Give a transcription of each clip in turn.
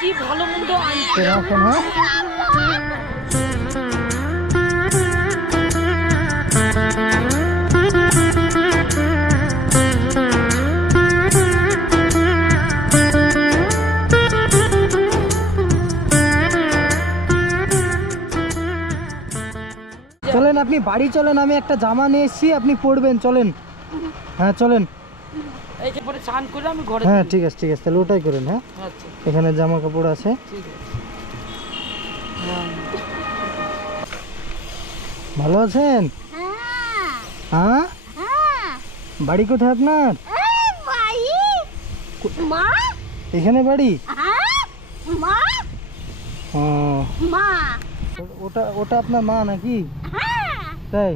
কি ভালো মন্দ আনতে রাখেন। হ্যাঁ চলেন, আপনি বাড়ি চলেন, আমি একটা জামা নিয়ে এসেছি, আপনি পরবেন, চলেন। হ্যাঁ চলেন। এই যে পরে স্নান করে আমি ঘরে হ্যাঁ ঠিক আছে ঠিক আছে, তাহলে ওটাই করেন। হ্যাঁ আচ্ছা এখানে জামা কাপড় আছে। ঠিক আছে হ্যাঁ ভালো আছেন? হ্যাঁ বাড়ি কোথায় আপনার? এখানে বাড়ি? ও ওটা ওটা আপনার মা নাকি? তাই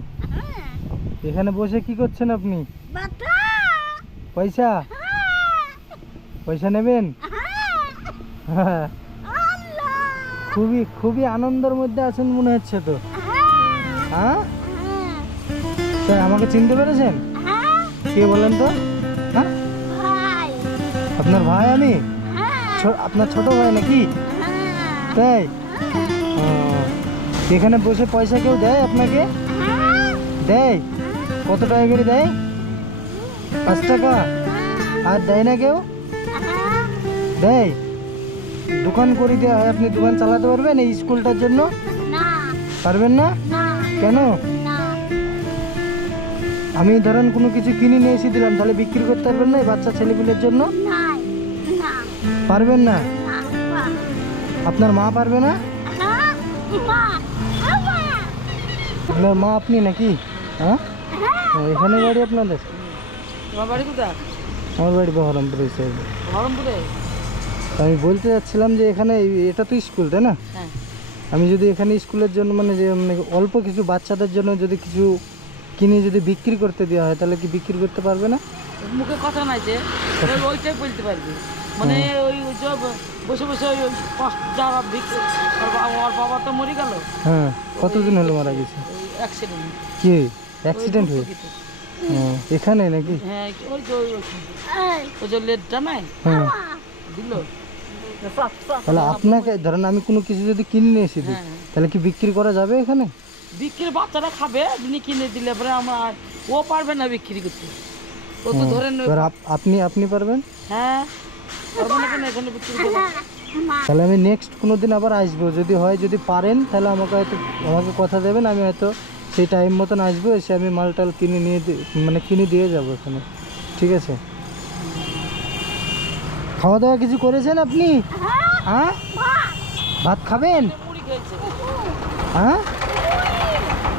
এখানে বসে কি করছেন আপনি? পয়সা পয়সা নেবেন? হ্যাঁ খুবই খুবই আনন্দের মধ্যে আছেন মনে হচ্ছে তো। হ্যাঁ তাই আমাকে চিনতে পেরেছেন? কে বলেন তো? হ্যাঁ আপনার ভাই আমি? আপনার ছোট ভাই নাকি? তাই ও, এখানে বসে পয়সা কেউ দেয় আপনাকে? দেয়? কত টাকা করে দেয়? 5 টাকা? আর দেয় না কেউ? দেয়? দোকান করে দেওয়া হয়, আপনি দোকান চালাতে পারবেন এই স্কুলটার জন্য? পারবেন না? কেন? আমি ধরেন কোনো কিছু কিনে নিয়ে এসে দিলাম, তাহলে বিক্রি করতে পারবেন না এই বাচ্চা ছেলেগুলোর জন্য? পারবেন না? আপনার মা পারবে না? আপনার মা আপনি নাকি? হ্যাঁ এখানে বাড়ি আপনাদের? তোমার বাড়ি কোথায়? আমার বাড়ি বহরমপুরে। বহরমপুরে? আমি বলতে যাচ্ছিলাম যে এখানে এটা তো স্কুল তাই না? হ্যাঁ আমি যদি এখানে স্কুলের জন্য মানে যে মানে অল্প কিছু বাচ্চাদের জন্য যদি কিছু কিনে যদি বিক্রি করতে দেওয়া হয়, তাহলে কি বিক্রি করতে পারবে না? মুখে কথা নাই যে ওইটাই বলতে পারবি, মানে ওই যে বসে বসে ওই যারা বিক্রি, আমার বাবা তো মরে গেল। হ্যাঁ কতদিন হলো মারা গেছে? অ্যাক্সিডেন্ট। কি অ্যাক্সিডেন্ট হয়ে? এখানে নাকি? হ্যাঁ ওই যে ওই যে লেটটা নাই হ্যাঁ দিল। তাহলে আপনাকে ধরেন আমি কোনো কিছু যদি কিনে নিয়ে এসে দিই, হ্যাঁ। তাহলে কি বিক্রি করা যাবে এখানে? বিক্রি বাচ্চারা খাবে, যিনি কিনে দিলে পরে আমার ও পারবে না বিক্রি করতে, ও তো ধরেন এবার আপনি পারবেন? হ্যাঁ পারবে না কেন এখানে বিক্রি করবে। তাহলে আমি নেক্সট কোনো দিন আবার আসবো, যদি হয় যদি পারেন তাহলে আমাকে কথা দেবেন, আমি হয়তো সেই টাইম মতন আসবো, এসে আমি মালটাল কিনে নিয়ে মানে কিনে দিয়ে যাবো এখানে। ঠিক আছে? খাওয়া দাওয়া কিছু করেছেন আপনি? হ্যাঁ ভাত খাবেন? মুড়ি খেয়েছে, হ্যাঁ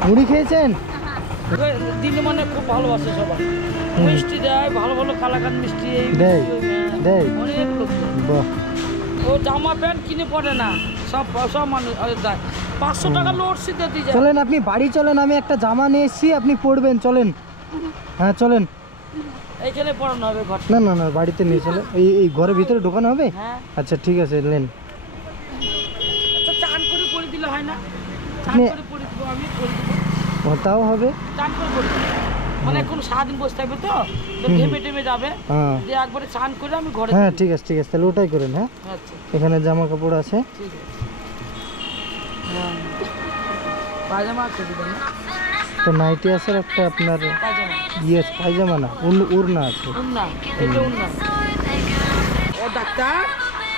মুড়ি খেয়েছেন? দিনে মানে খুব ভালোবাসে সবাই, মিষ্টি দেয়, ভালো ভালো কালাকান মিষ্টি এই দেয়? দেয়? অনেক লোক। বাহ ও জামা প্যান্ট কিনে পড়ে না, সব সব মানুষ দেয়। 500 টাকা লোড সিদ্ধ দিয়ে যায়। চলেন, আপনি বাড়ি চলেন, আমি একটা জামা নিয়ে এসেছি, আপনি পরবেন, চলেন। হ্যাঁ চলেন। এইখানে পড়ানো হবে ঘর। না না না বাড়িতে নিয়ে চলে, এই ঘরের ভিতরে ঢোকানো হবে? হ্যাঁ আচ্ছা ঠিক আছে নেন। আচ্ছা চান করে দিলে হয় না? চান নে- করে পরে দিব, আমি করে দিব। তাও হবে? চান করে দিব, মানে এখন সারাদিন বসে থাকবে তো, তো ঘেমে টেমে যাবে, হ্যাঁ দিয়ে একবারে চান করে আমি ঘরে হ্যাঁ দিব। ঠিক আছে ঠিক আছে, তাহলে ওটাই করেন। হ্যাঁ আচ্ছা এখানে জামা কাপড় আছে। ঠিক আছে। হ্যাঁ পায়জামা আছে দিবেন না? তো নাইটি আছে আর একটা আপনার পায়জামা পায়জামা না উড়না আছে। উন্না, এটা উন্না। ও ডাক্তার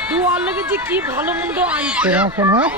তুই ওর লেগে যে কি ভালো মন্দ আনতে তো রাখেন। হ্যাঁ